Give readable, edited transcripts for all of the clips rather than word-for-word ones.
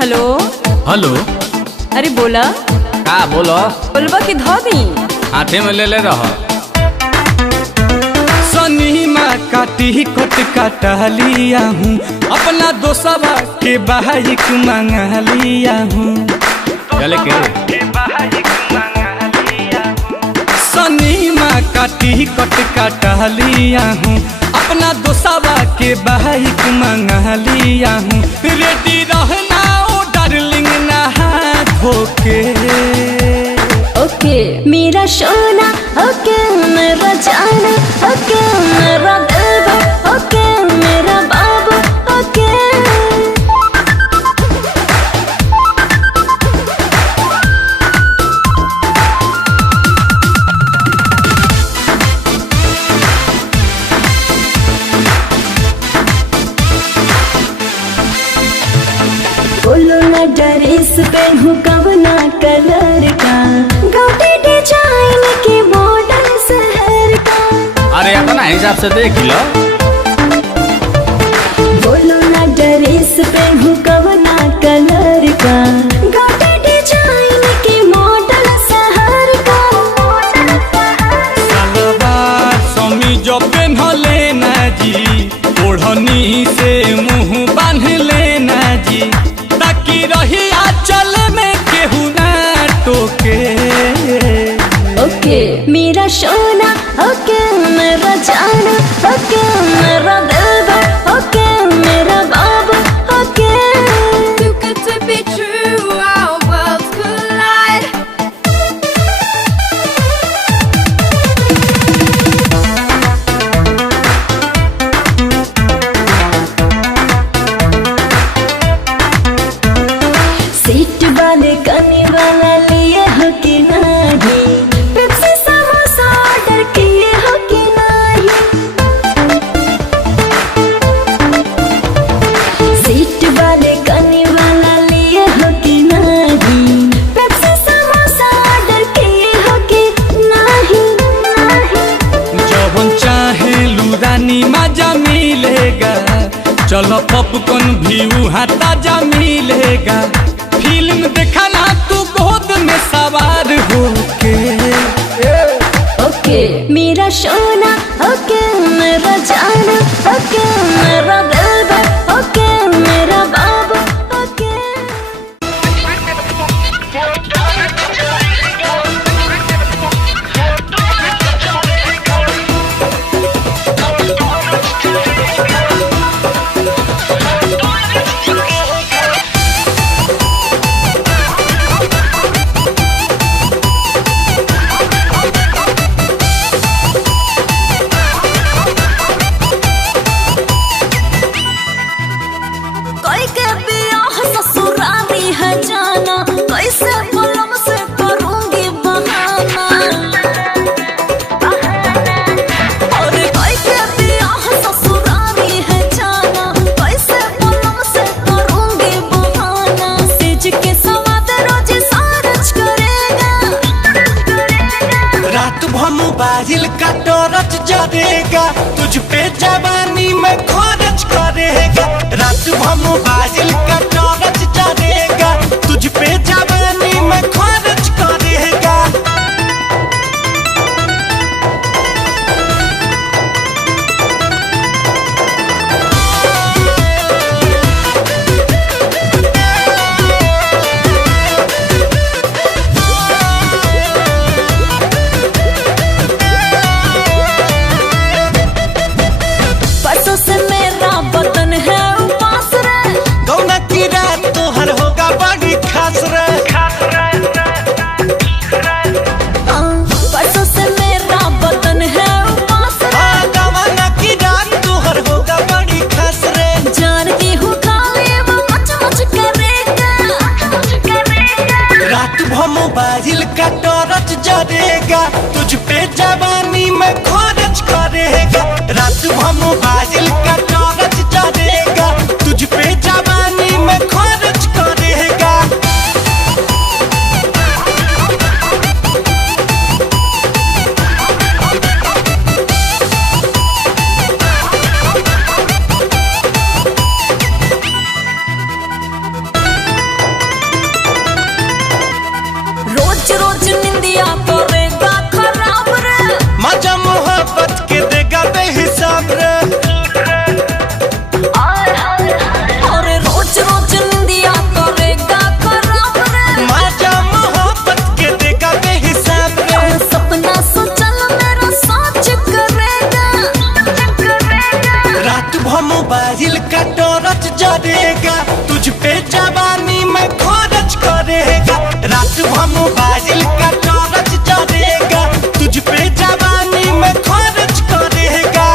Hello hello. अरे बोला का बोलो? बोलबा की धो दी हाथे में ले रह। सनीमा काटी कट काटा लिया हूँ, अपना दोस्तवा के बाइक मंगा लिया हूँ। चले के सनीमा काटी कट काटा लिया हूँ, अपना दोस्तवा के बाइक मंगा लिया हूँ। रेडी रहना ओ डार्लिंग नहा धोके। ओके मेरा सोना, ओके मेरा जाना, ओके मेरा दिलवा, ओके मेरा बाबू, ओके। बोलो ना ड्रेस पहनूं कवना कलर का, गाउटी डिजाइन के मॉडल शहर का। अरे अपना हिसाब से देख लो। बोलो ना ड्रेस पहनूं कवना कलर का, गाउटी डिजाइन के मॉडल शहर का। सलवार समीज पहन लेना जी, ओढ़नी से मुंह बांध लेना जी, ताकि रही आंचल में केहू ना टोके। ओके मेरा सोना, ओके मेरा जाना, ओके मेरा दिलवा, ओके मेरा बाबू, ओके। Too good to be true, our worlds collide. Seat वाले कनी वाला लिए हो कि नहीं, पेप्सी समोसा ऑर्डर किए हो कि नहीं। सीट वाले कनी वाला लिए हो कि नहीं, पेप्सी समोसा ऑर्डर किए हो कि नहीं। जब चाहे लुरानी मजा मिलेगा, चलो पॉपकॉर्न भी वहाँ ताजा मिलेगा। फिल्म देखना तू गोद में सवार होके। ओके मेरा सोना, ओके मेरा जाना, ओके मेरा दिलवा, ओके मेरा बाबू, ओके। कोई के बियाह ससुराली है जाना, कैसे बोलम से करूंगी बहाना। और कोई के बियाह ससुराली है जाना, कैसे बोलम से करूंगी बहाना। सेज के सवाद रोज सारच करेगा, रात भर मोबाइल का टॉर्च जलेगा, तुझ पे जवानी में खर्च करेगा। रात भर मोबाइल का टॉर्च जलेगा, तुझ पे जवानी में खर्च करेगा। परसों से मेरा बदन है उपास रे, गौना मोबाइल का टॉर्च जलेगा, तुझ पे जवानी में खर्च करेगा। रात भर मोबाइल का टॉर्च जलेगा, तुझ पे जवानी में खर्च करेगा।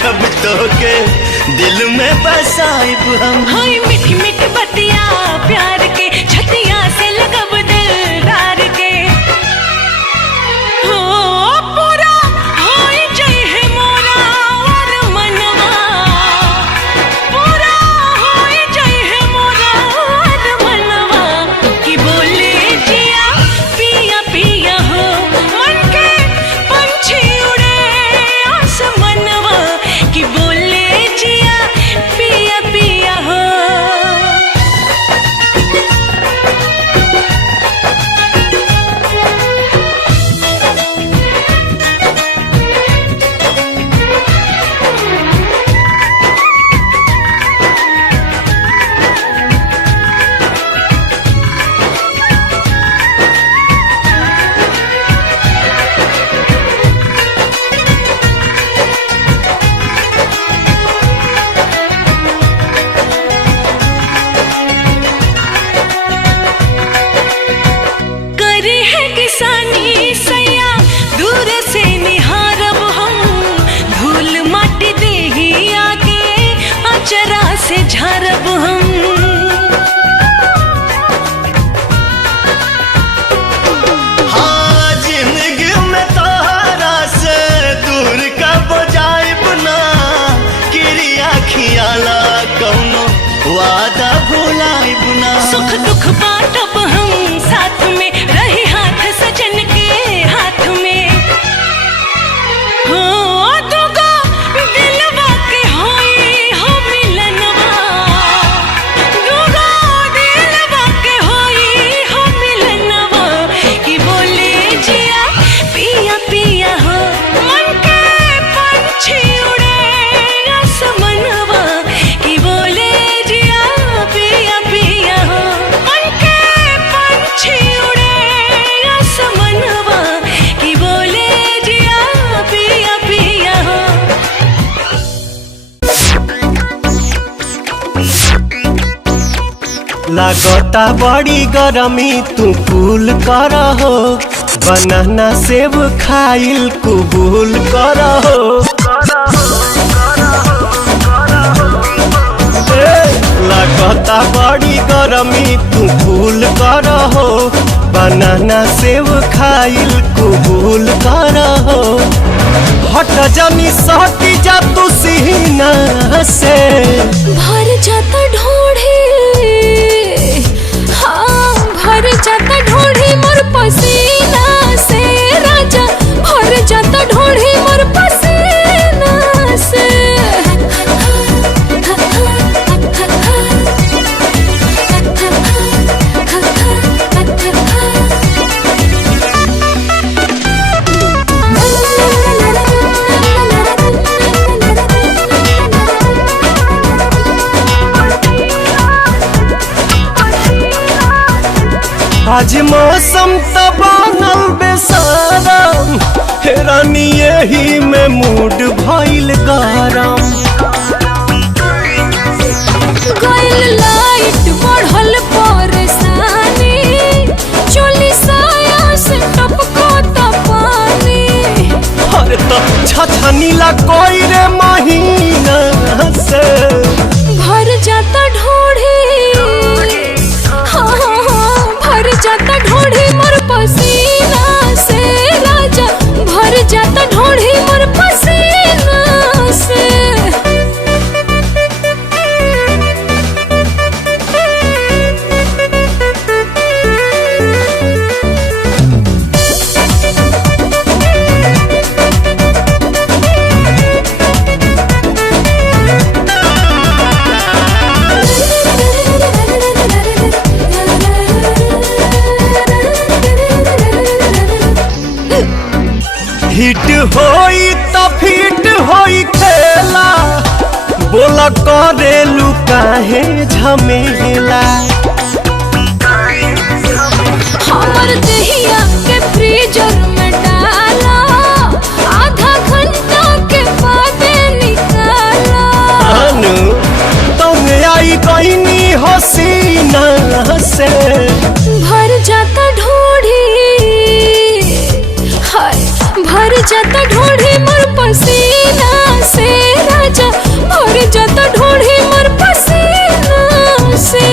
खब तो के दिल में बसाइब हम। हाय मीठी मीठी बतिया प्यार के छतिया से लगब दिलदार के। हो पूरा होई जई है मोरा और मनवा, पूरा होई जई है मोरा और मनवा। कि बोले जिया पिया पिया हो मन के पंछी उड़े आसमनवा। कि बोले जिया पिया पिया हो। करे है किसानी सैया दूर से निहारब हम। धूल माटी देही आगे अचरा से झारब हम। हाँ जिंदगी में तोहरा से दूर कब जाइब ना। क्रिया खियाला कौनो वादा भुलाइब ना। सुख दुख बांटब हम साथ में, रही हाथ सजन के हाथ में। हो दुगो दिलवा के होई हो मिलनवा, दुगो दिलवा के होई हो मिलनवा। कि बोले जिया पिया पिया हो मन के पंछी उड़े आसमनवा। कि बोले जिया पिया पिया हो मन के पंछी उड़े आसमनवा। कि बोले जिया पिया पिया हो। लागता बड़ी गरमी तू कूल कर हो। बनाना सेब खाइल कबूल कर हो। लागता बड़ी गरमी तू कूल कर हो। बनाना सेब खाइल कबूल कर हो। हट जानी सहटी जा तू सीना से। भर जाता ढोढ़ी, हाँ भर जाता ढोढ़ी मोर पसीना से। राजा भर आज मौसम तबानल बेसारम, रानी यही में मूड भइल गरम। गइल लाइट बढ़ल परेशानी, चोली साया से टपको त पानी। अरे तो छछनीला कोई रे महीना से भर जाता ढोढ़ी, हाँ, भर जाता ढोढ़ी मोर पसीना से राजा, भर जाता ढोढ़ी मोर पसीना से। हिट होई त फिट होई खेला, बोला करेलू काहे झमेला। हमर दहिया के फ्रीजर में डाला, आधा घंटा के बाद निकाला। अनु तुम आई गईनी हसीना से भर जाता ढोढ़ी, हाय, भर जाता ढोढ़ी मोर पसीना से राजा, भर जाता ढोढ़ी मोर पसीना से।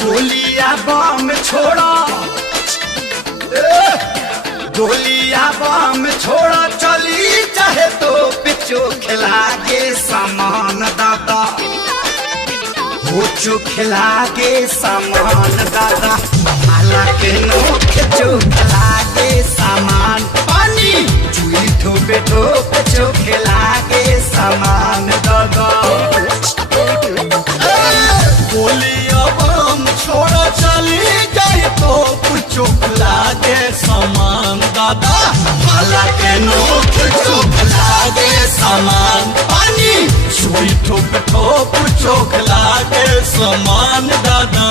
गोलियां बम छोड़ा, गोलियां बम छोड़ा, चली चाहे तो पिचो खिला के सामान दादा, हो खिला के सामान दादा, हालांकि नोख जो खिला के सामान, पानी चुई ठोपे ठोप जो खिला के सामान दादा। गोलियां बम छोड़ा, चली जाए तो कुछ लागे सामान दादा, हालांकि नोख चोख लागे सामान, पानी सुई ठोप ठोप चोख लागे सामान दादा।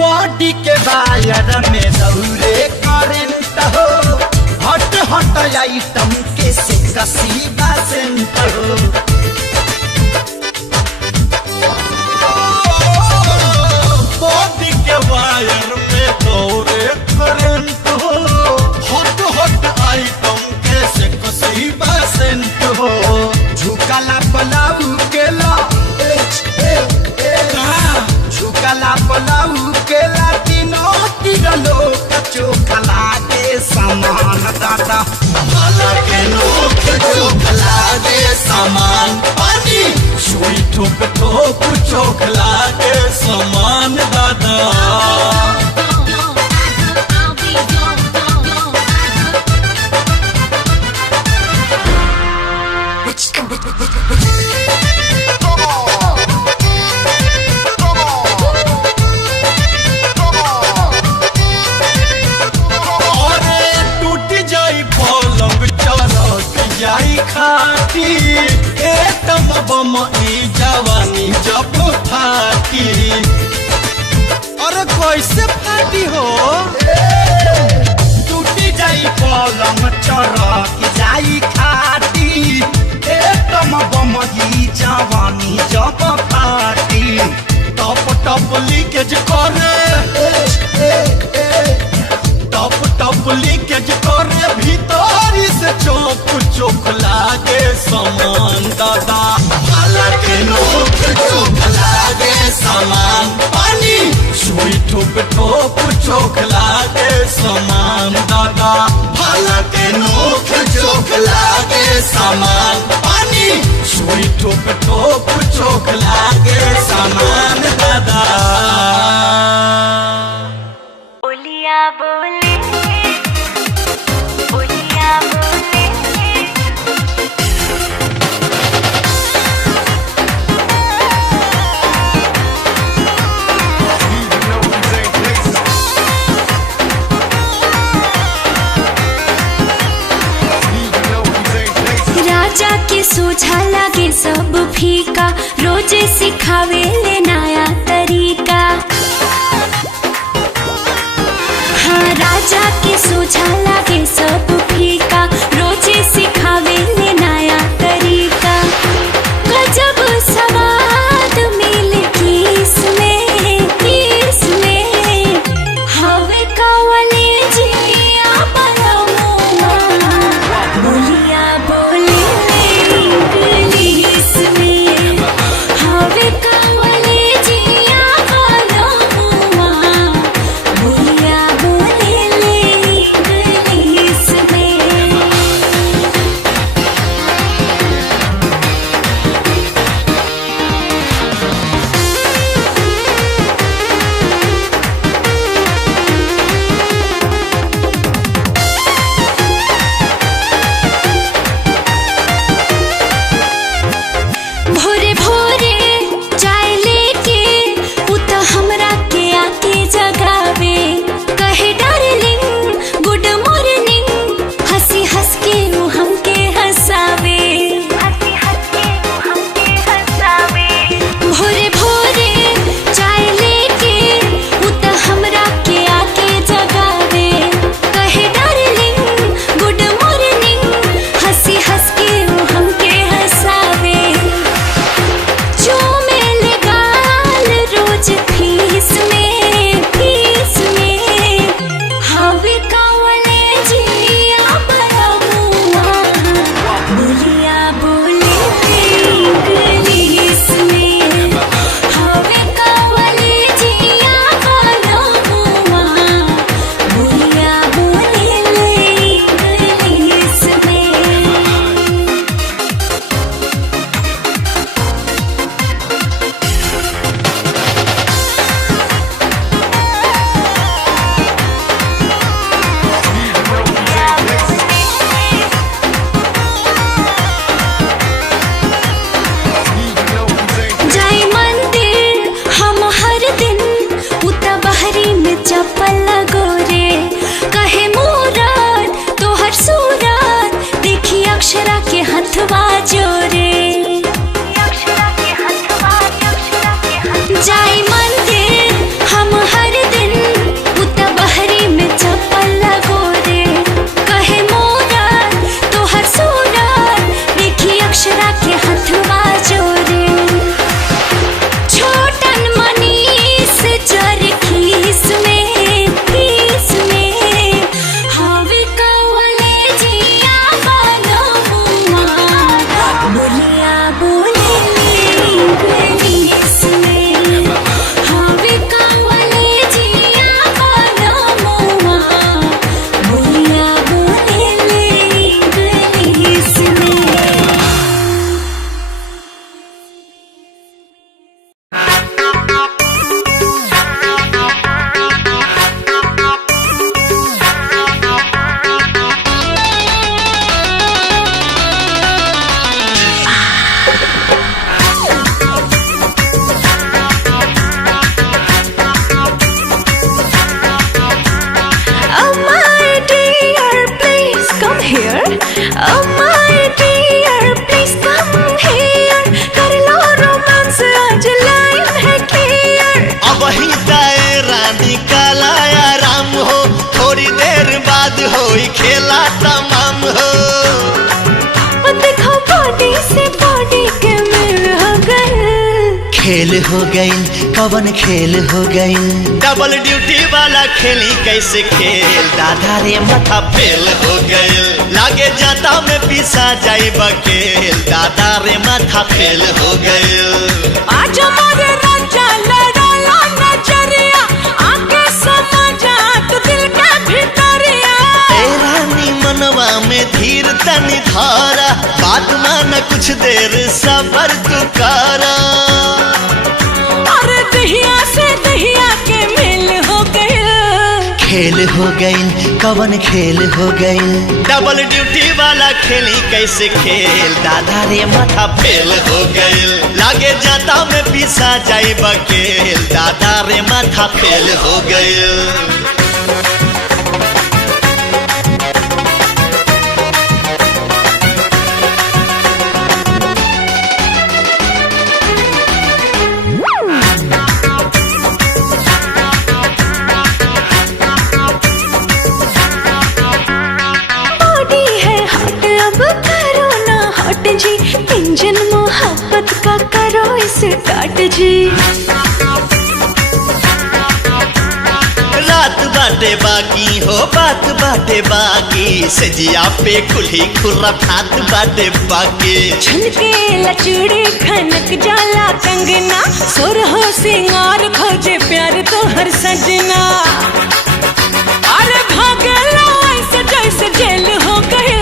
बॉडी के वायर में दौरे करंट हो, हट हट आइटम के से कसीबा सेंट हो। बॉडी के वायर में दौरे करंट हो, हट हट आइटम के से कसीबा सेंट हो। झुकाला पलाऊ केला, झुकाला पलाऊ केला, तीनों तिरलो कचो खला के सामान दादा, हालांकि नोख चोख लागे सामान, पानी सुई ठोप ठोप चोख लागे सामान दादा। खाटी एकदम बम जवानी जब फाटी, अरे कैसे फाटी हो, टूटी जाई पलंग चरक जाई खाटी, एकदम बम जवानी जब फाटी। टप टप लीकेज करे, टप टप लीकेज करे, भीतर से चौक चौक लागे सामान दादा, हालांकि नोख चोख लागे समान दादा भाला के नोक चोख लागे समान पानी सुई ठोप ठोप चोख लागे समान दादा बोलिया बोले बोलिया बोले राजा के सोझा लागे सब फीका रोजे सिखावे ले नया तरीका हाँ राजा के सोझा लागे सब फीका रोजे सिखावे ले नया तरीका गजब स्वाद मिले किसमें हवे कावले जिया बलमुआ बोलिया बोले इंग्लिश में हवे कावले जिया बलमुआ बोलिया बोले इंग्लिश में भोरे भोरे चाय लेके उत हमरा के आके जगावे कहे डार्लिंग गुड मॉर्निंग हंसी हंस के वो हमके हंसावे भोरे भोरे चाय लेके उत हमरा के आके जगावे कहे डार्लिंग गुड मॉर्निंग हंसी हंस के वो हमके हंसावे जो मेले गाल रोज फीस में हवे कावले जिया बलमुआ बोलिया बोले इंग्लिश में हवे कावले जिया बलमुआ बोलिया बोले इंग्लिश में जाई मंदिर हम हर दिन उता बहरी में चप्पल लगोरे कहे मूरत तोहर सूरत देखी अक्षरा के हथवा जोरे जाई मंदिर हम हर दिन उता बहरी में चप्पल लगोरे कहे मूरत तोहर सूरत देखी अक्षरा के हथवा जोरे छोटन मनीष चरखीस में हवे कावले जिया बलमुआ बोलिया बोले इंग्लिश में हवे कावले जिया बलमुआ बोलिया बोले इंग्लिश में Oh my dear, please come here. Oh my dear, please come here. कर लो रोमांस आज लाइन है clear. अब ही दाए रानी काला आराम हो थोड़ी देर बाद हो खेला तमाम हो देखो बॉडी से बॉडी के मिल हो गए खेल हो गई कवन खेल हो गई डबल ड्यूटी वाला खेली कैसे खेल दादा रे माथा फेल हो गए लागे जाता में पिसा जाई बकेल दादा रे माथा फेल हो गए आज हमारे राजा लड़ाला नजरिया आके समझा रानी धारा, बात माना कुछ देर सबर तू करा। अरे दहिया से दहिया के मेल हो गइल, खेल हो गइल, कवन खेल हो गइल। डबल ड्यूटी वाला खेली कैसे खेल, दादा रे माथा फेल हो गइल। लागे जाता में पिसा जाई बकेल, दादा रे माथा फेल हो गइल। इंजन मोहब्बत का करो स्टार्ट जी। रात बाटे बाकी हो, बात बाटे बाकी, सजिया पे खुली खुराफात बाटे बाकी। झुनके लचड़ी खनक जाला कंगना, सुरहो सिंगार खोजे प्यार तो हर सजना। अरे भागला ऐसे जैसे जेल हो गए,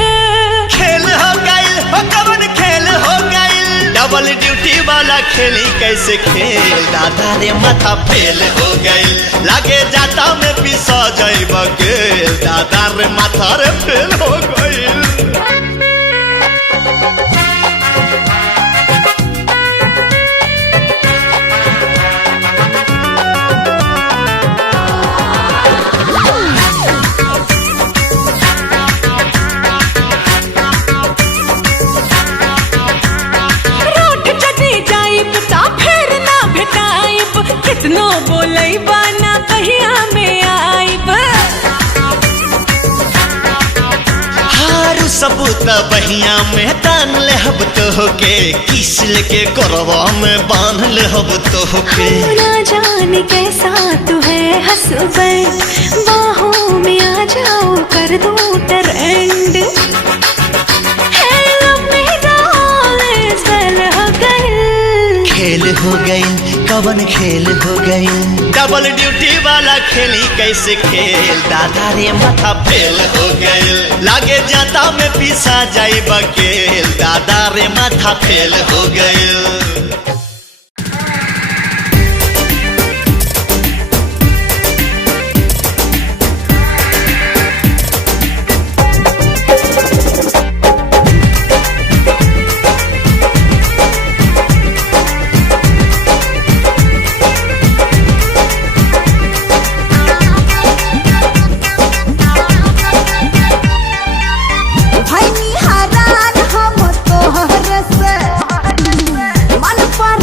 खेल हो गइल हो कवन खेल हो गइल। डबल ड्यूटी वाला खेली कैसे खेल, दादा रे माथा फेल हो गइल। लागे जाता में पिसा जाई बकेल, दादा रे माथा रे फेल हो गइल। कितनो बोलई बाना कहिया में आइब, हारू सबूत बहिया में तान ले हब तो होके, किस लेके करवा में बांध ले हब तो होके। ना जाने कैसा तू है हसबैंड, बाहों में आ जाओ कर दो ट्रेंड। खेल हो गइल, कवन खेल हो गइल। डबल ड्यूटी वाला खेली कैसे खेल, दादा रे माथा फेल हो गइल। लागे जाता में पिसा जाई बकेल, दादा रे माथा फेल हो गइल। मन पर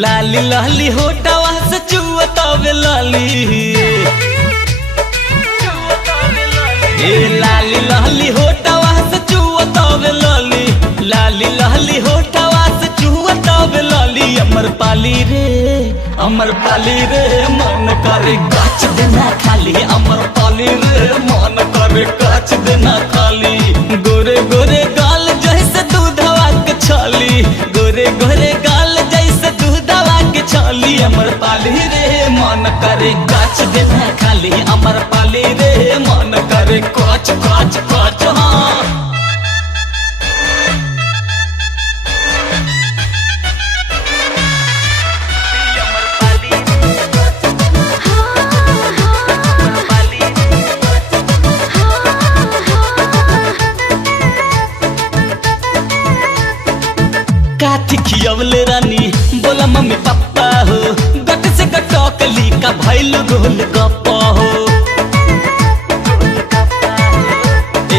लाली लाली होटवा से चुअतावे लाली ए लाली लाली होटवा से चुअतावे लाली लाली लाली होटवा से चुअतावे लाली अमर पाली रे मन करे काच देना खाली अमर पाली रे मन करे काच देना खाली गोरे गोरे गाल जैसे दूधवा के छाली गोरे गोरे गाल जैसे दूधवा के छाली अमर पाली रे मन करे काच देना खाली अमर पाली रे मन करे काच काच काच हाँ काथी खियवले रानी बोला मम्मी पापा हो गट से गटकली का भैल गोल गप्पा हो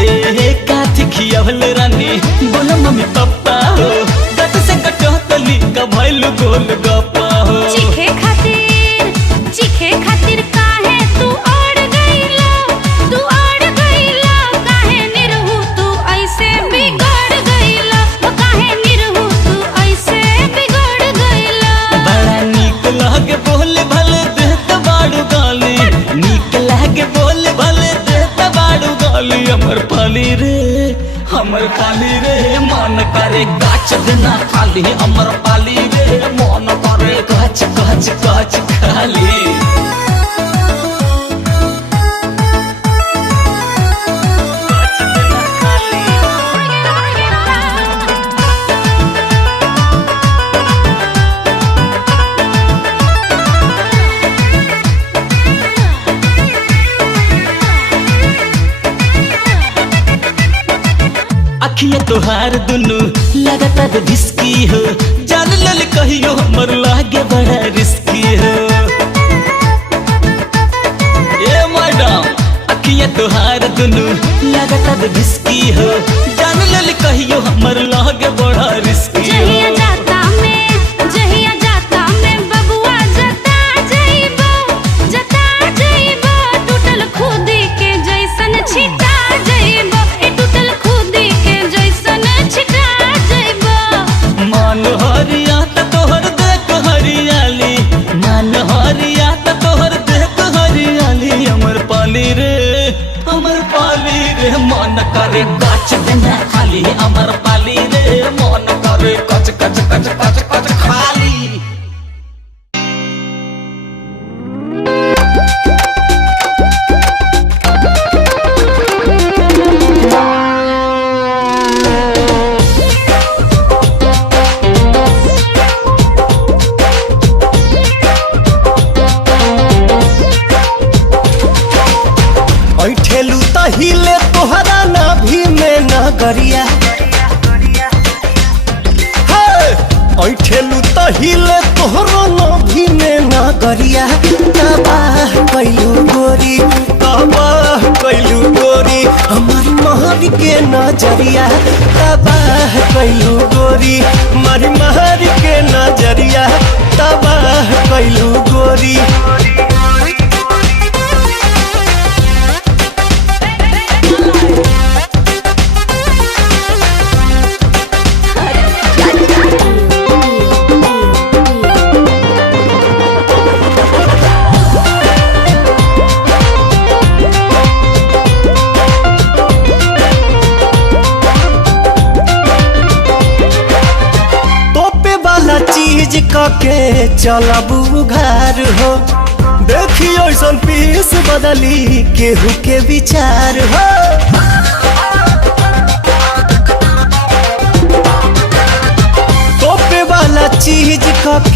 ए काथी खियवले रानी बोला मम्मी पापा हो गट से गटकली का भैल गोल गप्पा हो चीखे खातिर काहे तू अड़ गईला काहे निरहु तू ऐसे बिगड़ गईला काहे निरहु तू ऐसे बिगड़ गईला बड़ा नीक लागे बोले भले देत बाड़ू गाली नीक लागे बोले भले देत बाड़ू गाली अमर पाली रे मन करे गाछ देना खाली अमर पाली रे मन करे गाछ गाछ गाछ खाली अखिया तोहार दुनु लगातार धिसकी हो जान लल कहियो हमर लागे बड़ा रिस्की हो ए मैडम अखिया तोहार दुनु लगातार धिसकी हो जान लल कहियो हमर लागे बड़ा रिस्की हो जहिया जाता में बबुआ जता जइबो टूटल खुदी के जैसन छिटा जइबो टूटल खुदी के जैसन छिटा जइबो मन हरिया त तोहर देख हरियाली मन हरिया त तोहर देख हरियाली अमर पाली रे मन करे गाछ देना खाली अमर पाली रे मन करे कच कच कच कच कच खाली ठेलू तहिले तोहरा नाभि में नगरिया ठेलू तहिले तोहरा नाभि में नगरिया तबाह कैलू गोरी हमारी महरी के नजरिया तबाह कैलू गोरी हमारी महरी के नजरिया तबाह कैलू गोरी चीज के चलबू घर हो देखियो ऐसन पीस बदली केहू के विचार हो तोपे वाला चीज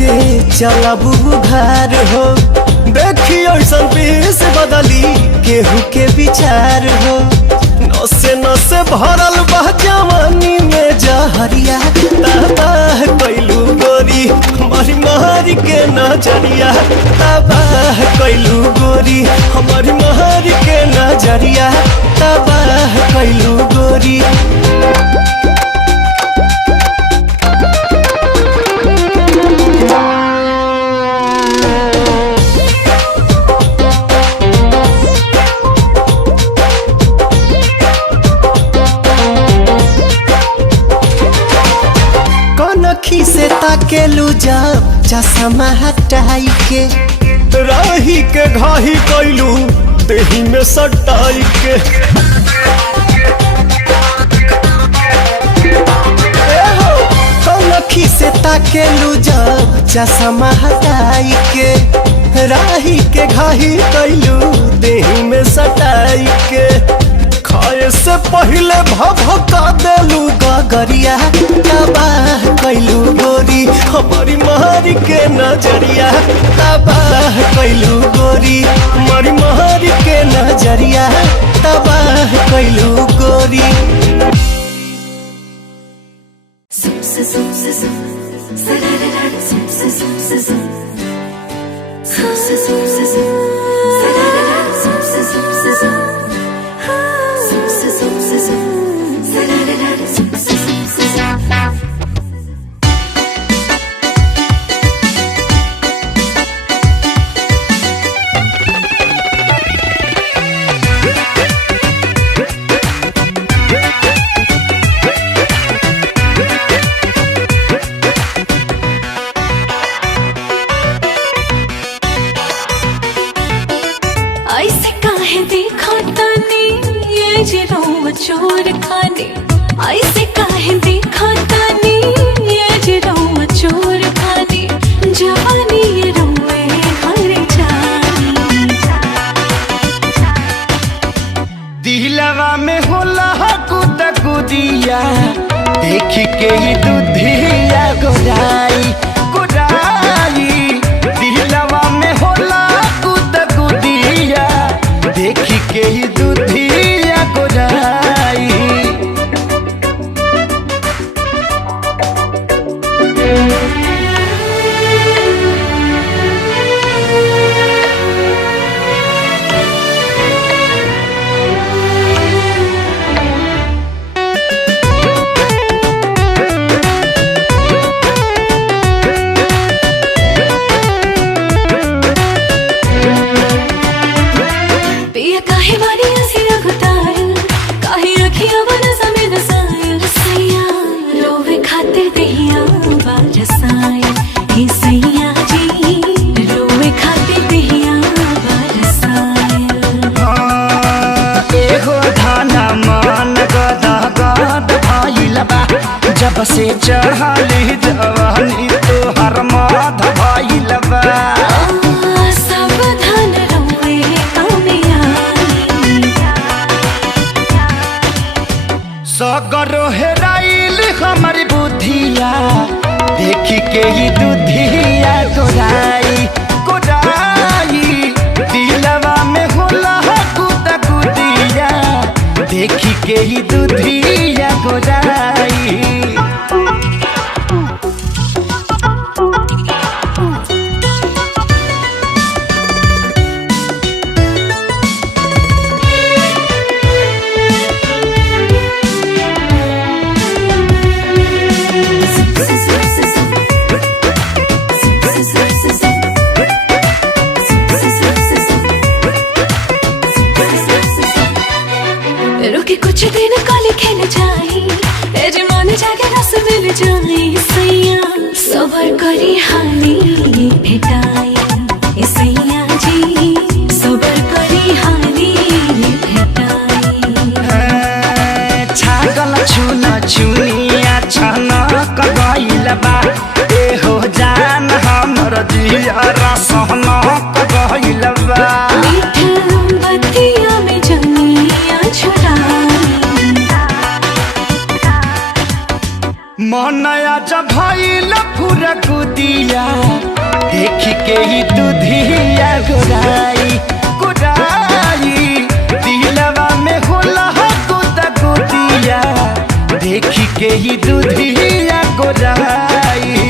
के चलबू घर हो देखियो ऐसन पीस बदली केहू के विचार हो नसे नसे भरल बा जवानी में जहरिया तबाह कैलू गोरी हमारी महरी के नजरिया तबाह कैलू गोरी हमारी महरी के नजरिया तबाह कैलू गोरी ताकेलू जब चश्मा हटाई के राही के घाही कैलू देही में सटाई के कौनखी से ताकेलू जब चश्मा हटाई के राही के घाही कैलू देही में सटाई के खाए से पहले भभका देलू गगरिया तबाह कैलू गोरी हमारी मारी के नजरिया तबाह कैलू गोरी हमारी मारी के नजरिया तबाह कैलू गोरी चोर खाने ऐसे काहे देखा तानी ये जरौआ चोर खाने जवानी ये रोए हर जानी दिलवा में होला कुद कुदिया देख के ही दूधिया गोराई गोराई दिलवा में होला कुद कुदिया देख के ही दूधिया गोराई जब से चढ़ाली जवानी तो हर माध भइल बा सावधान रहुए सगरो हेराइल हमारी बुद्धिया देख के ही दूधिया गोराई गोराई दिलवा में होला कुद कुदिया देख के ही दूधिया गोराई कुछ दिन काले खेल जाई मन जाके रस मिल जाई सैया सबर करी हाली भेटाई सैया जी सबर करी हाली भेटाई छागल छुना छुनिया छनक गइल बा ए हो जान हमर जिया रसनक गइल बा बतिया में जमिया छुड़ा मनया जब भइल पूरा कुदिया देख के ही दूधिया गोराई गोराई दिलवा में होला कुद कुदिया देख के ही दूधिया गोराई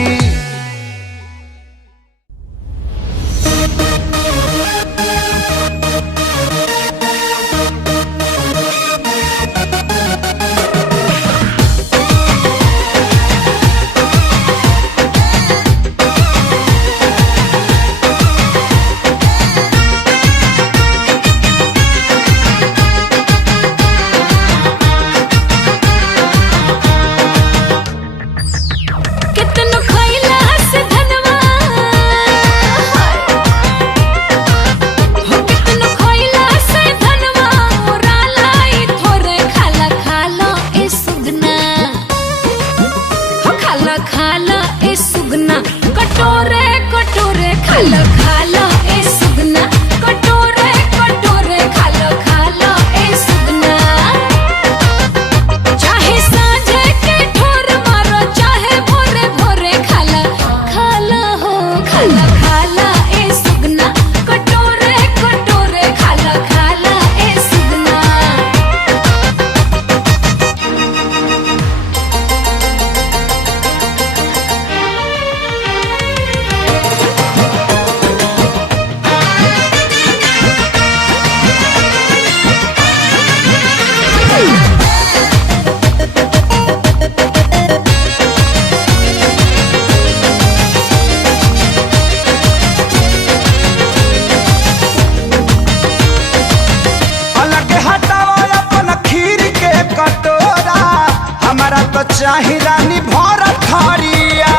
चाही रानी भर थरिया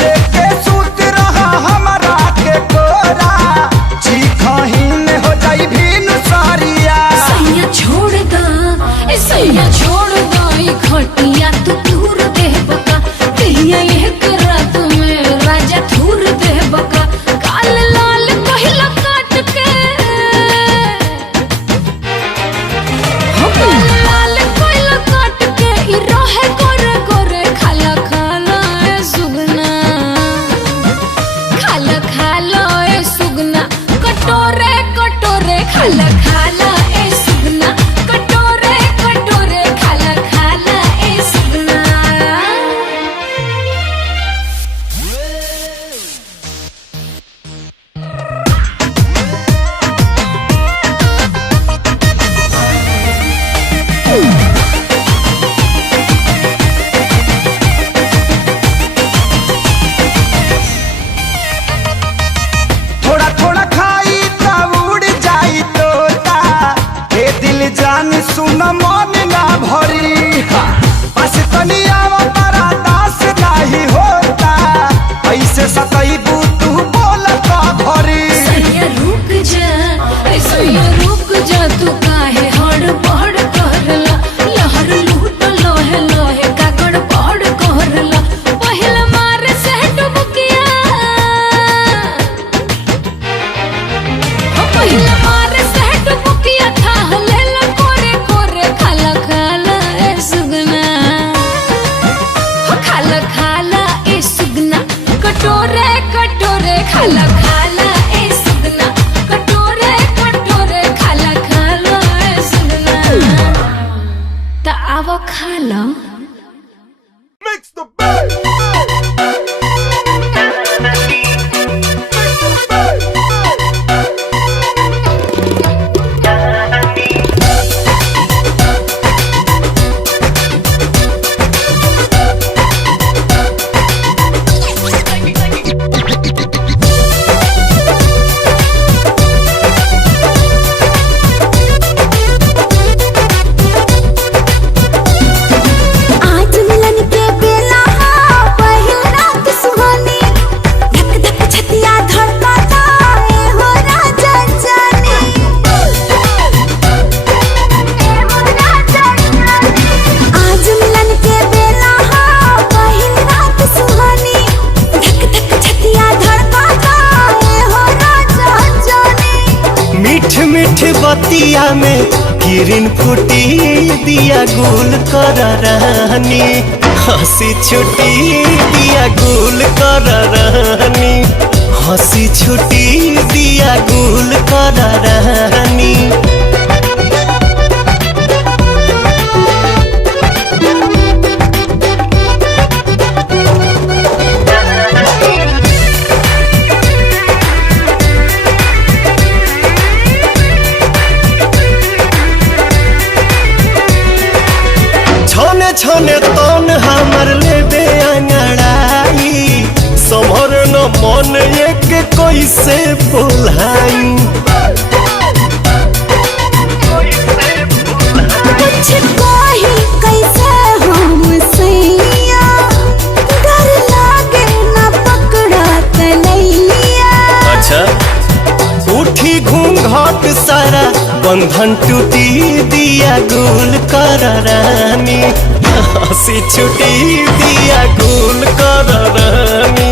लेके सूत रहा हमारा के कोरा चीखहीन हो जाई भीन सारिया। सैया छोड़ दा सैया छोड़ दा ई खटिया तू दूर दे बका कहिया एक रात में राजा थूर दे बका काल लाल कहला काट के हो काल लाल कहला काट के ई रहे गोरे गोरे खाला खाला ए सुगना खाला खाला ए सुगना कटोरे कटोरे खाला खाला ए सुगना कटोरे कटोरे खाला खाला ए सुगना। थोड़ा थोड़ा खाई तब उड़ जाई तोता हे दिल जान सुन मन ना भरी बस तनिया बड़ा दास नहीं होता ऐसे सतईबू तू बोलता भरी। सैया रुक जा तू काहे हड़बड़ करला लहर लूट लोहे लोहे का गड़बड़ करला पहिला मार से डुबकिया पहिला मार से डुबकिया था लेला कोरे कोरे खाला खाला ए सुगना खाला खाला ए सुगना कटोरे कटोरे खाला खाला ए सुगना कटोरे कटोरे खाला खाला ए सुगना ता आवो खाला। आज मिलन के बेला पहिल रात सुहानी धक धक छतिया धड़कता ए हो राजा जानी आज मिलन के बेला पहिल रात सुहानी धक धक छतिया धड़कता ए हो राजा जानी। मीठ मीठ बतिया में किरण फूटी दिया गुल कर रानी हंसी छुटी दिया गुल कर रानी हंसी छुटी दिया गुल कर रानी। छोने छोने तन हमर लेबे अंगड़ाई समर न मन एक कैसे बोलाई कुछ कही कैसे हम सैया डर लागे न पकड़ा तलैया। अच्छा उठी घूंघट सारा बंधन टूटी दिया गुल कर रानी हंसी छुटी दिया गुल कर रानी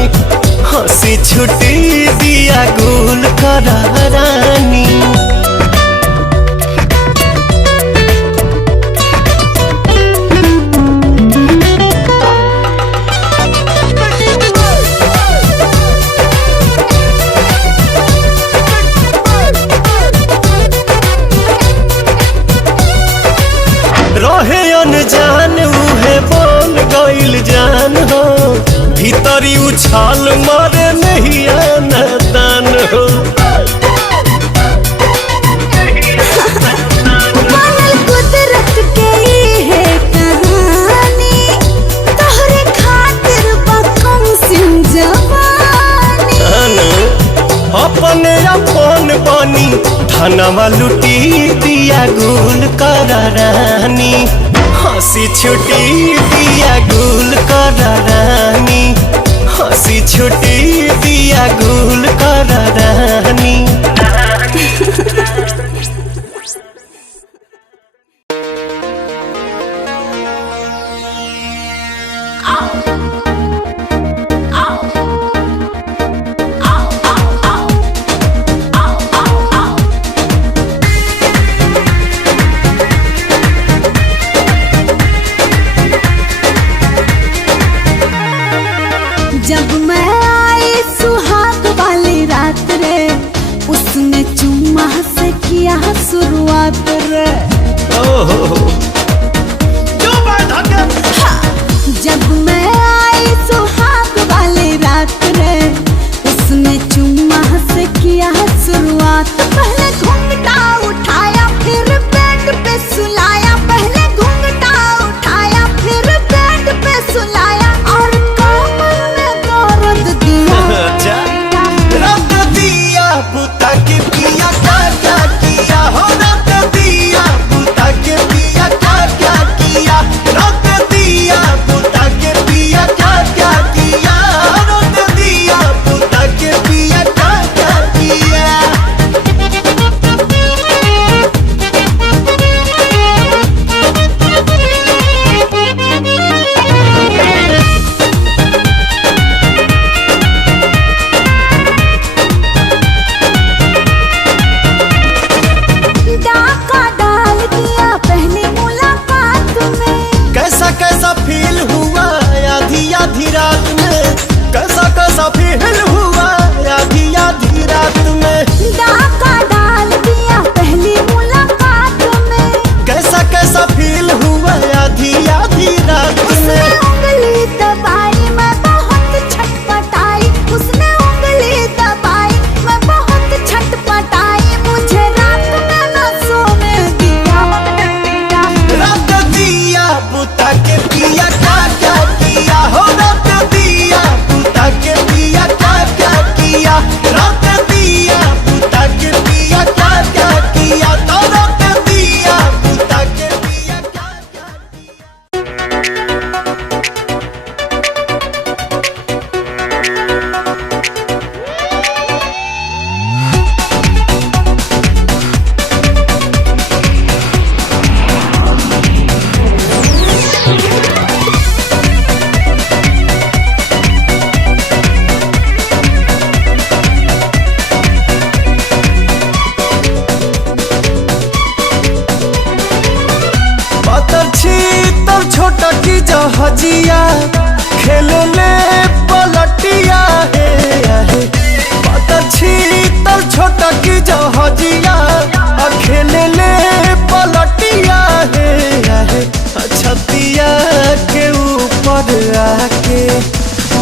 हंसी छुटी दिया गुल कर रानी। रहे अनजान उहे बन गइल जान हो भीतरी उछाल मारे नहीं आना दान हो। बनल कुदरत के ई है कहानी तोहरे खातिर बकम सिंह जवानी। अपने अपन बनी धनवा लुटी दिया गुल कर रानी हंसी छुटी दिया गुल कर रानी, हंसी छुटी दिया गुल कर रानी। जब मैं आई सुहाग वाली रात रे, उसने चुम्मा से किया शुरुआत रे। जब मैं आई सुहाग वाली रात रे, उसने चुम्मा से किया शुरुआत। पहले घूंघटा उठाया फिर बेड पे सुलाया, पहले घूंघटा उठाया फिर बेड पे सुलाया, और कमर में दर्द दिया। रख दिया बुता के पिया क्या क्या किया हो, रख दिया बुता के पिया क्या क्या किया, रख दिया बुता के पिया क्या क्या किया, रख दिया बुता के पिया क्या क्या किया। डाका डाल दिया पहली मुलाकात में, कैसा कैसा फील हुआ आधी आधी रात में, कैसा कैसा फील हुआ आधी आधी रात में, डाका डाल दिया पहली मुलाकात में, कैसा कैसा फील हुआ आधी आधी रात उसने में। उंगली दबाई मैं बहुत छटपटाई, उसने उंगली दबाई मैं बहुत छटपटाई, मुझे रात में न सोने दिया। रख दिया बुता के पिया क्या क्या किया हो, रख दिया बुता के पिया क्या क्या किया, रख दिया बुता के पिया क्या क्या किया, तो रख दिया बुता के पिया क्या क्या किया। पातर छीतर छोटा की जहाजिया, खेले ले पलटिया हे आहे। पातर छीतर छोटा की जहाजिया, खेले ले पलटिया हे आहे। छतिया के ऊपर आके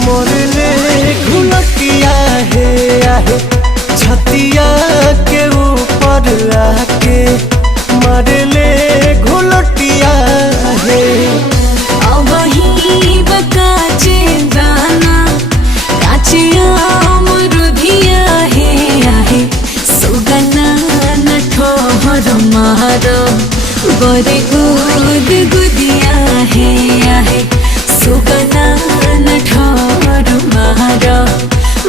मोर ले घुलटिया हे आहे, छतिया के ऊपर आके मार ले घुलटिया है। अब ही बकाचे दाना काचे अमरुधिया है आहे, सुगना न ठोहर मारो बरे गुद गुदिया है आहे, सुगना न ठोहर मारो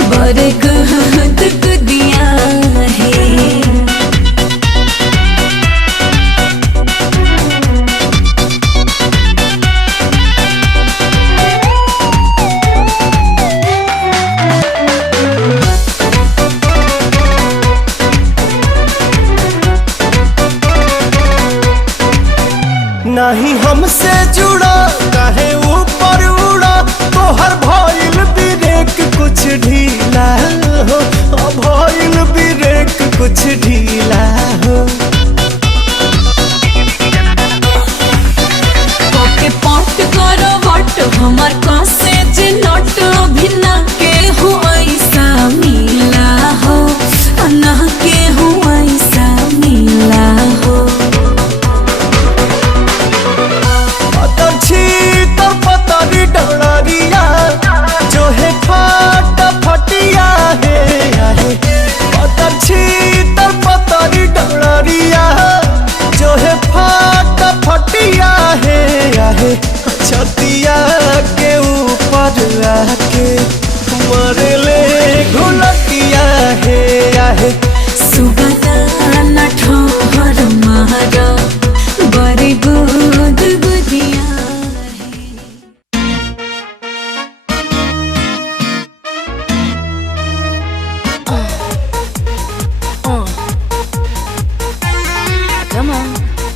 बरे गुद गुदिया है। नहीं हमसे जुड़ा काहे ऊपर उड़ा, तोहर भइल ब्रेक कुछ ढीला हो, भइल ब्रेक कुछ ढीला हो। के पॉट करो वट हमार कासे जे नट, भिन्ना के हो ऐसा मिला हो, अन्ना के हो ऐसा मिला हो। पातर छीतर पतरी डरिया, जो है फाट फटिया है आहे। पातर छीतर पतरी डरिया, जो है फाट फटिया है आहे छतिया के ऊपर आके मरे ले घुलटिया है आहे सुगंधा ठोहर मारा बड़ी गुद गुदिया Come on,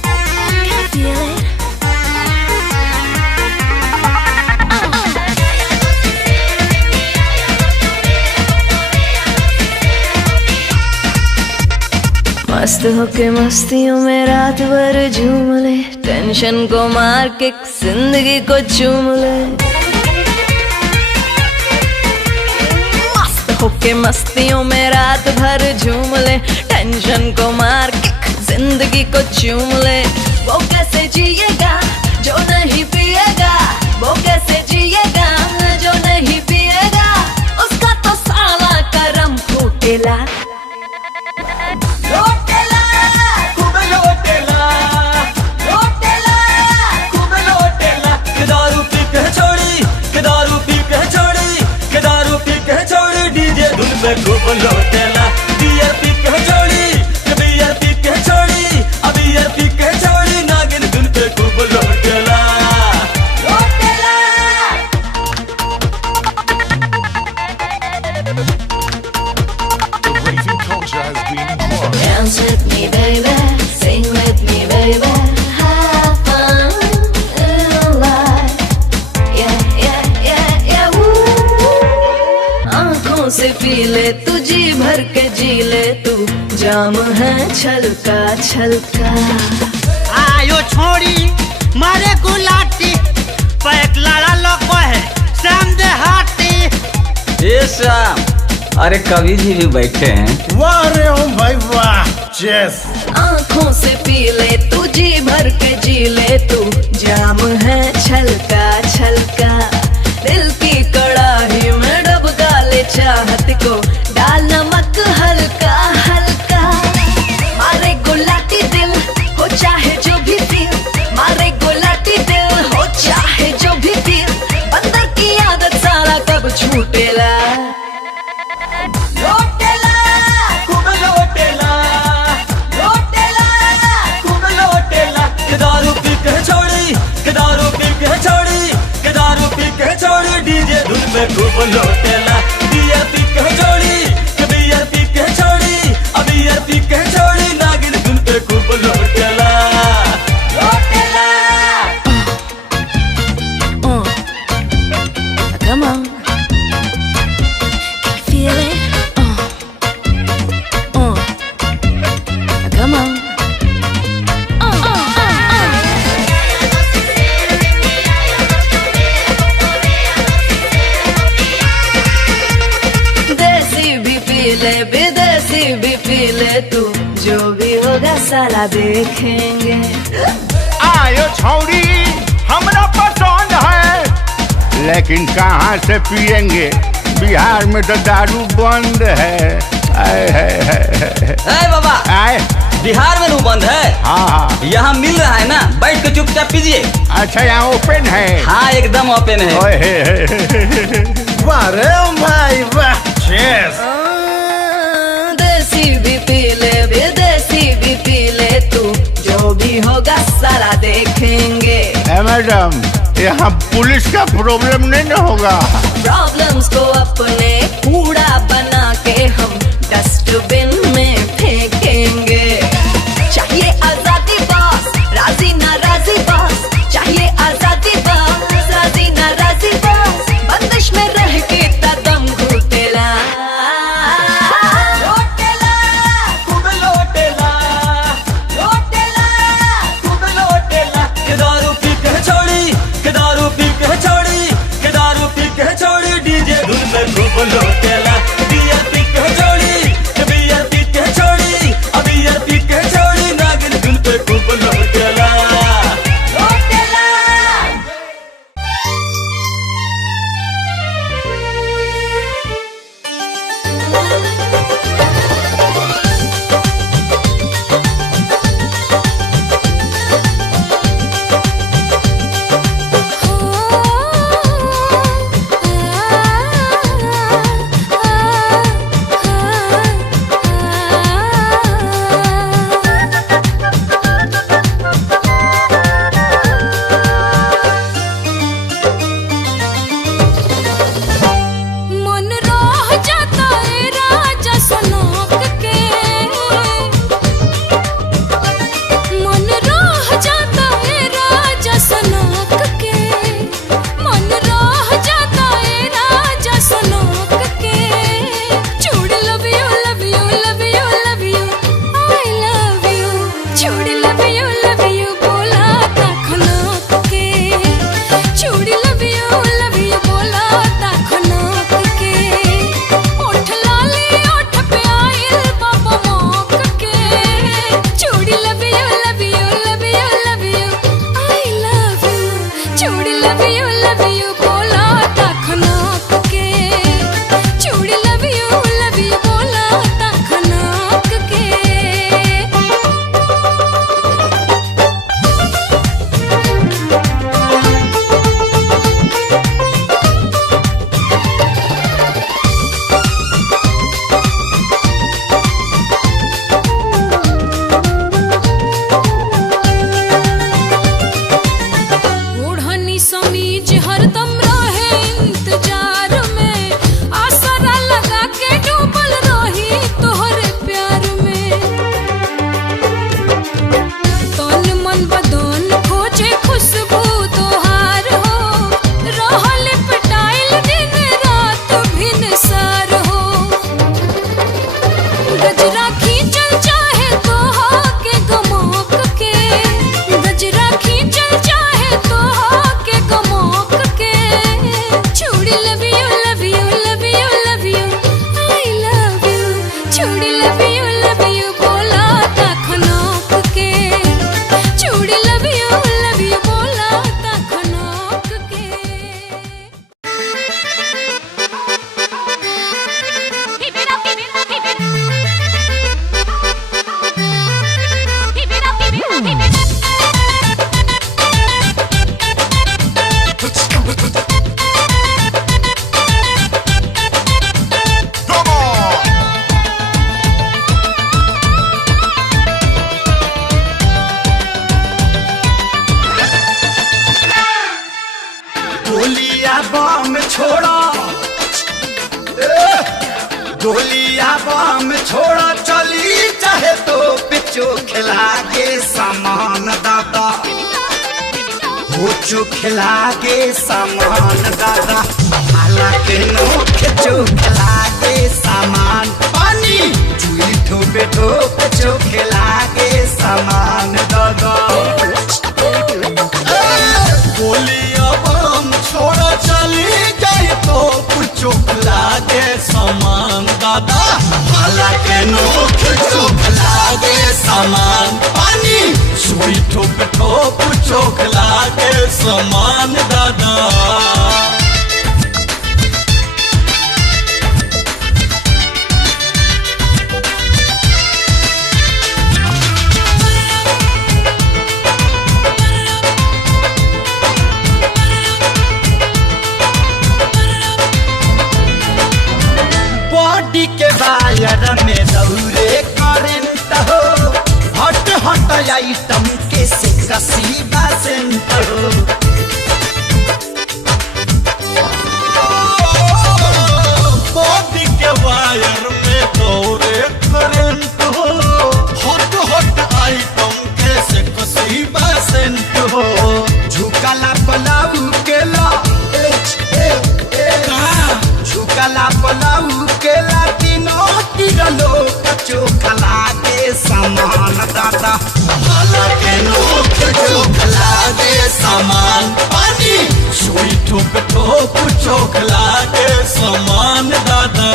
can you feel it? मस्त होके मस्तियों में रात भर झूम ले, टेंशन को मार के जिंदगी को चूम ले। मस्त होके मस्तियों में रात भर झूम ले, टेंशन को मार के जिंदगी को चूम ले। वो कैसे जिएगा जो नहीं पिएगा, वो कैसे जिएगा जो नहीं पिएगा, उसका तो साला करम फूटेला। लोटेला खूब लोटेला, लोटेला खूब लोटेला। के दारू पी के छोड़ी, के दारू पी के छोड़ी, के दारू पी के छोड़ी, डीजे धुन पे खूब लोटेला। बियर पी के छोड़ी, के बियर पी के छोड़ी, अब बियर पी के छोड़ी, नागिन धुन पे खूब लोटेला। लोटेला The raving culture has been born. Dance with me, baby. Sing with me, baby. Have fun in life. Yeah, yeah, yeah, yeah. Woo. आँखों से पी ले तू, जी भर के जी ले तू, जाम है छलका छलका। आयो छोड़ी मारे गुलाटी पैक लड़ा लोग है शाम दे हाटी। ये श्याम, अरे कवि जी भी बैठे हैं। वाह रे ओम भाई वाह, चेस। आँखों से पी ले तू, जी भर के जी ले तू, जाम है छलका छलका। दिल की कड़ाही में डबका ले चाहत को, डाल नमक हल्का हल्का। मारे गुलाटी दिल हो चाहे जो भी फील, मारे गुलाटी दिल हो चाहे जो भी फील, बंदर की आदत सारा कब छूटेला। लोटेला खूब लोटेला, लोटेला खूब लोटेला। के दारू पी के छोड़ी, के दारू पी के छोड़ी, के दारू पी के छोड़ी, डीजे धुन पे खूब लोटेला। बियर पी के छोड़ी, के बियर पी के छोड़ी, अब बियर पी के छोड़ी, नागिन धुन पे खूब लोटेला। लोटेला Come on, can you feel it? Come on. देसी भी पी ले, विदेशी भी पी ले तू, जो भी होगा साला देखेंगे। आयो छोड़ी हमरा पसंद है, लेकिन कहाँ से पियेंगे, बिहार में तो दारू बंद है। अरे बाबा, आए बिहार में रू बंद है? हाँ हाँ, यहाँ मिल रहा है ना, बैठ के चुपचाप पीजिए। अच्छा यहाँ ओपन है। हाँ एकदम ओपन है। ओए हे। वाह रे ओम भाई वाह, चेस। देसी भी पी ले, विदेशी भी पी ले तू, जो भी होगा सारा देखेंगे। मैडम, यहाँ पुलिस का प्रॉब्लम नहीं ना होगा? प्रॉब्लम्स को अपने कूड़ा बना के हम डस्टबिन में फेंकेंगे। चाहिए आजादी बॉस, राजी ना राजी बॉस, चाहिए आजादी बॉस, राजी ना राजी बॉस, बंदिश में रह के कदम घुटेला। लोटेला खूब लोटेला, लोटेला खूब लोटेला। के दारू पी के छोड़ी, के दारू पी के छोड़ी, के दारू पी के छोड़ी, डीजे धुन पे खूब लोटेला। बियर पी के छोड़ी, के बियर पी चूड़ी लव यू बोला तखना के चूड़ी लव यू बोला तखना के ओठ लाली ओठ पे आइल बाबा मोक के चूड़ी love you I love you चूड़ी लव यू बोला तखना के चूड़ी लव यू बोला तखना के ओढ़नी समीज हरदम रहे इंतजार में आसरा लगा के डूबल रही तोहरे प्यार में तन मन बदन खोजे खुशबू तोहार हो रहल पटाइल दिन रात भिन सार हो गजरा खींचल चाहे तो के गमोक के गजरा खींचल चाहे तो के गमोक के चूड़ी love you I love you चूड़ी लव यू बोला तखनोक के चूड़ी लव यू बोला तखनोक के गोलिया बम छोड़ा गोलिया बम छोड़ा चली चाहे तो पिचो खिला के सामान दादा हो चो खिला के सामान दादा हालांकि नोख चो खिला के सामान पानी चुई ठोपे ठोप चो खिला के सामान दादा गोलिया बम छोड़ा चली जाए तो चोख लागे सामान दादा हालांकि नोख चोख लागे सामान पानी सुई ठोप ठोप चोख लागे सामान दादा बॉडी के वायर में दौरे करंट हो हट हट आइटम के से कसी बासेंट हो बॉडी के वायर में दौरे करंट हो हट हट आइटम के से कसी बासेंट हो झुकला पलाऊ केला झुकला पलाऊ केला तीनों तिरलो कचो खला के सामान दादा हालांकि नोख चोखला के सामान पानी सुई ठोप ठोप चोखला के सामान दादा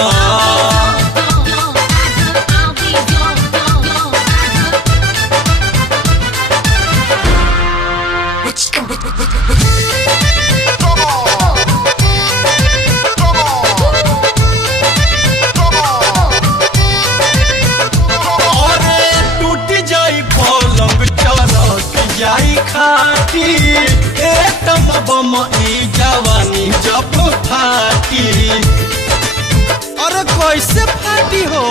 खाटी एकदम बम ई जवानी जब फाटी अरे कैसे फाटी हो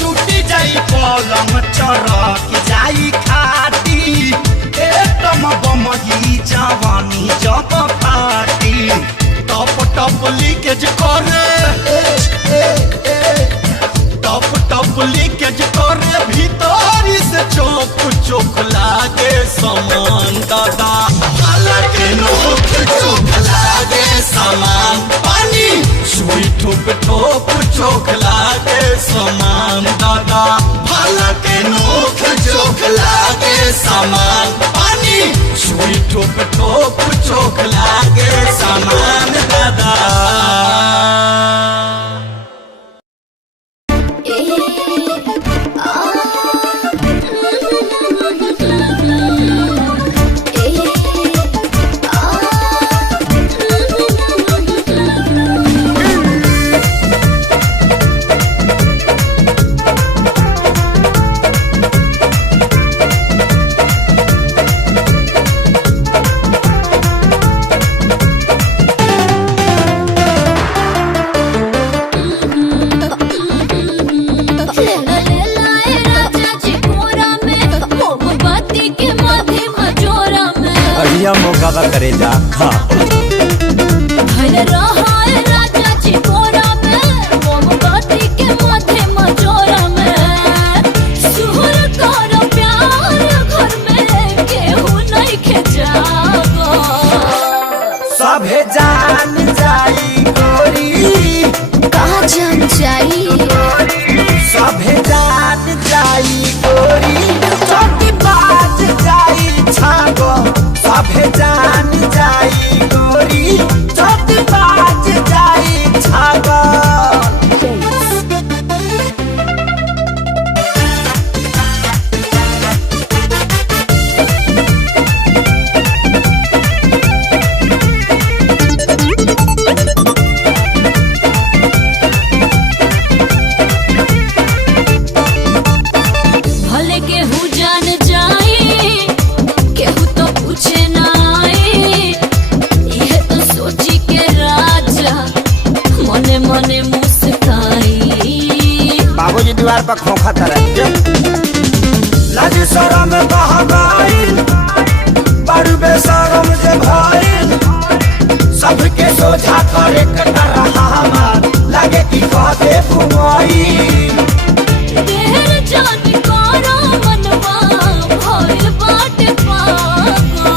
टूटी जाई पलंग चरक जाई खाटी एकदम बम ई जवानी जब फाटी टप टप लीकेज करे टप टप लीकेज करे भीतर से चौक चौक लागे सामान दादा हालांकि नोक चौक लागे सामान पानी सुई ठोप ठोप चौक लागे सामान दादा हालांकि नोक सामान पानी छुई ठोप ठोप चोख लागे सामान दादा मौका का करे जा खा राजा जी कोरा में मोमबत्ती के माथे मजोरा में सुहर करो प्यार घर में केहू नहीं खेजागो सभे जान जाई गोरी कहाँ जान जाई सभे जान जाई गोरी चौकी बाज जाई छागो सभे जान जाई गोरी चौकी बाज जाई छागो भले केहू जान जाई केहू तो पूछे ना आई यह तो सोची के राजा मने मने मुस्काई बाबूजी दीवार पर खोखा तरह लाज शरम बह गइल बड़ बेशरम जे भइल सबके सोझा करे कटा रहा हमार लागे कि कहते घुमाई देर जान करो मनवा भइल बाटे पागो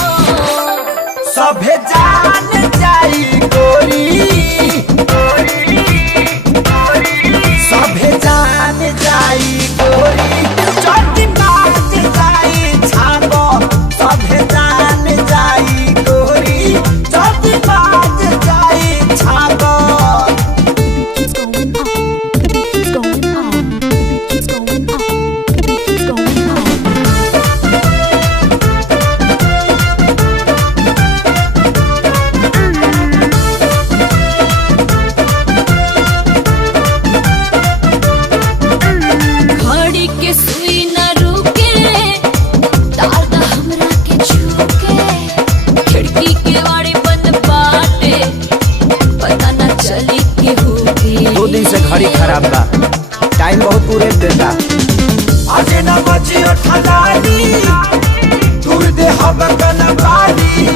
सभे जान जाई गोरी सभे जान जाई गोरी चोटी बाज जाई छागो सभे जान जाई गोरी चोटी बाज जाई छागो घड़ी के सुई न रुके तार दा हमरा के छूके खिड़की के वाड़े बंद बाटे पता न चली के होगे 2 दिन से घड़ी खराब बा टाइम बहुत पूरे देता आज न बची ठलानी दूर दे हब कन बानी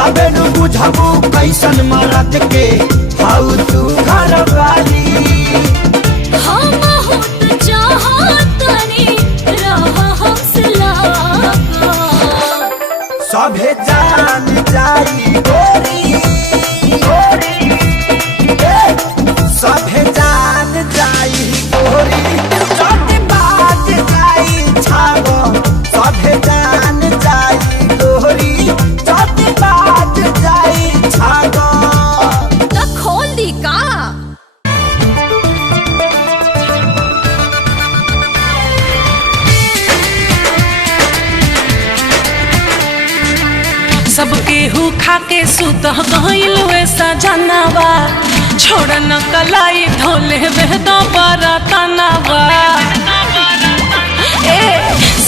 तबे नु बुझबू कैसन मरद के हाउ तू घर वाली हम होत चाहतनी रहा हमसे लागा सभे जान जाई गोरी सभे जान जाई गोरी चोटी बाज जाई छागो सभे जान जाई गोरी चोटी बाज जाई छागो त खोल दी का सबके हु खाके सुत गइल वैसा जानवा छोड़ न कलाई धोले बेहद बरतनवा ए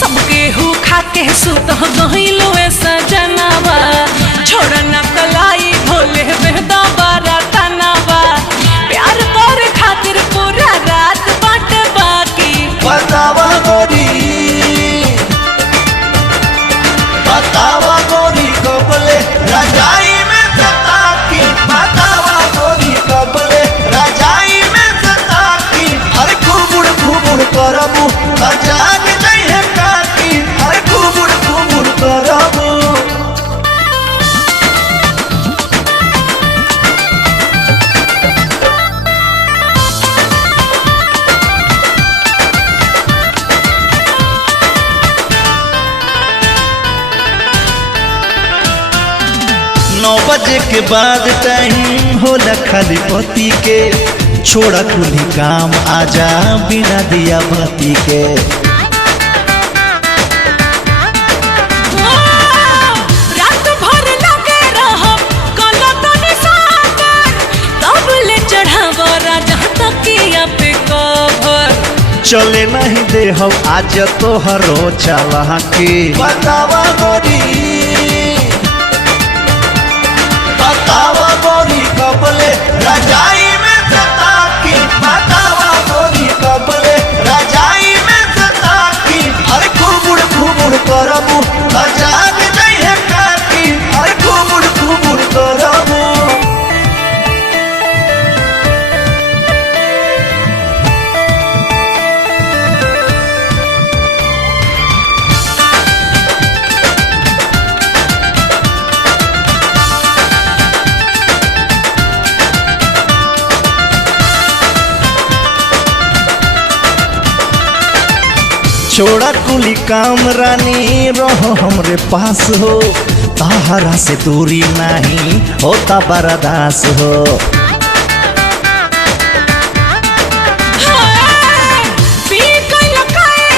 सबके हु खाके सुत गइल वैसा जानवा छोड़ न कलाई धोले बेहद बरतनवा प्यार कर खातिर पूरा रात बाट बाकी बतावा गोरी कबले रजाई में सता की बतावा गोरी कबले रजाई में सता की अरे घुमुड़ करबू जाग नहीं है काकी अरे घुमुड़ करबू 9 बजे के बाद टाइम होला खाली पति के, छोड़ा कुली काम आजा बिना दिया बत्ती के। रात भर लगे रहब गलत निशान, तब ले चढ़ाव राजा तकिया पे कवर। चले नहीं दे हम आज तोहरो चावा के। बतावा गोरी, बतावा गोरी कबले रजाई में सता की। बतावा गोरी कबले रजाई में सता की। अरे घुमुड़ करबू जाग नहीं है काकी। अरे घुमुड़ करबू। छोड़ा कुली काम रानी रहो हमरे पास हो, ताहरा से दूरी नहीं होता बर्दाश्त हो।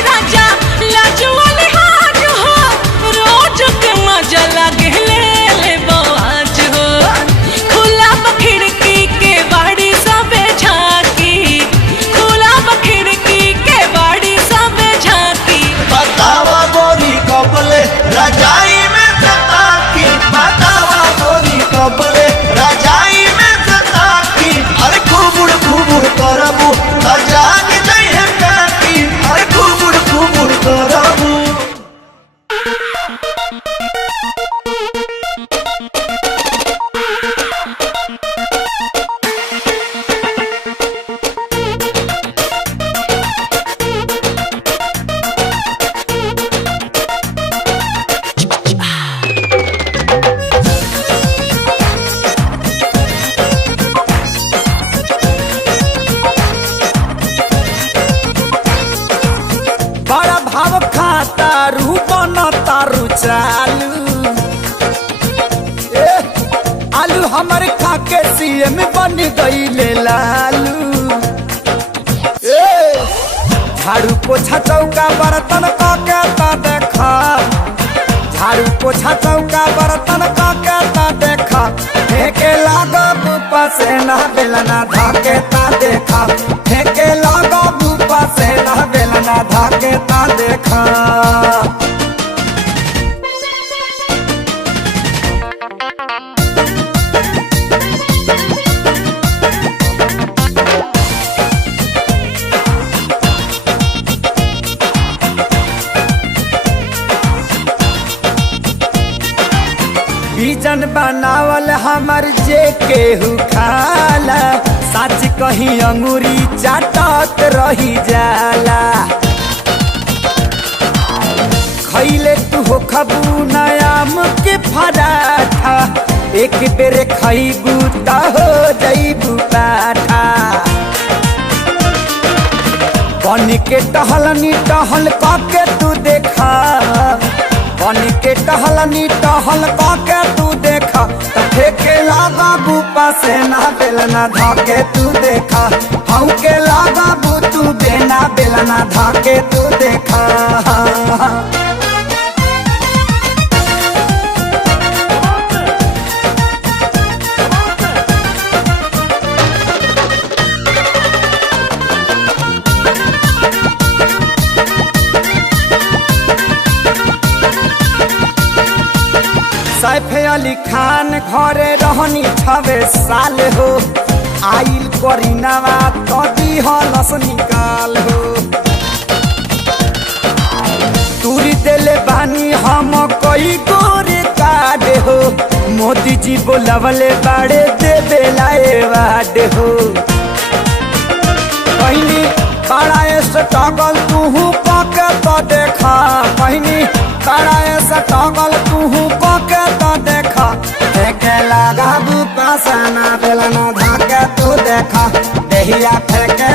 राजा लाजवाल हाज हो, रोज के मजा लगे ले बाज हो। खुला खिड़की के बाड़ी सबे झांकी, खुला खिड़की के बाड़ी सबे झांकी। बतावा गोरी कबले रजाई में सता की। बतावा गोरी कबले रजाई में सता की। अरे घुमुड़ करबू जाग नहीं है काकी। अरे घुमुड़ करबू। बड़ा भाव खाता रू बन तारू चालू। आलू हमर खाके सीएम बन गईले लालू। झाड़ू पोछा चौका बर्तन काके ता देखा। झाड़ू पोछा चौका बर्तन काके ता देखा। फेंके लागब पसेना बेलना धाके ता देखा। फेंके लागब पसेना बेलना धाके ता देखा। बीजन बनावल हमर जे केहू खाला। सच कहीं अंगूरी चाटत रही जाला। खैले तू हो खबू नयाम के पराठा। एक बेर खैबू त हो जैबू पाठा। बन के टहलनी टहल काके तू देखा। बन के टहलनी टहल काके तू देखा। त फेंके लागा बूपा से ना बेलना धाके तू देखा। हम के लागा बू तू बेना बेलना धाके तू देखा। सैफ अली खान घरे रहनी 6 साल हो। आइल करीनावा तो दिहलस निकाल हो। तूरी देले बानी हम कई गोरे कार्ड हो। मोदी जी बोलवले बाड़े देवे लाए वाड हो। कहनी बड़ा स्ट्रगल तू पाके तो देखा। कहनी बड़ा स्ट्रगल तू पाके तो देखा। फेंके लगा बू पसना बेलना धाके तू देखा। देहिया फेंके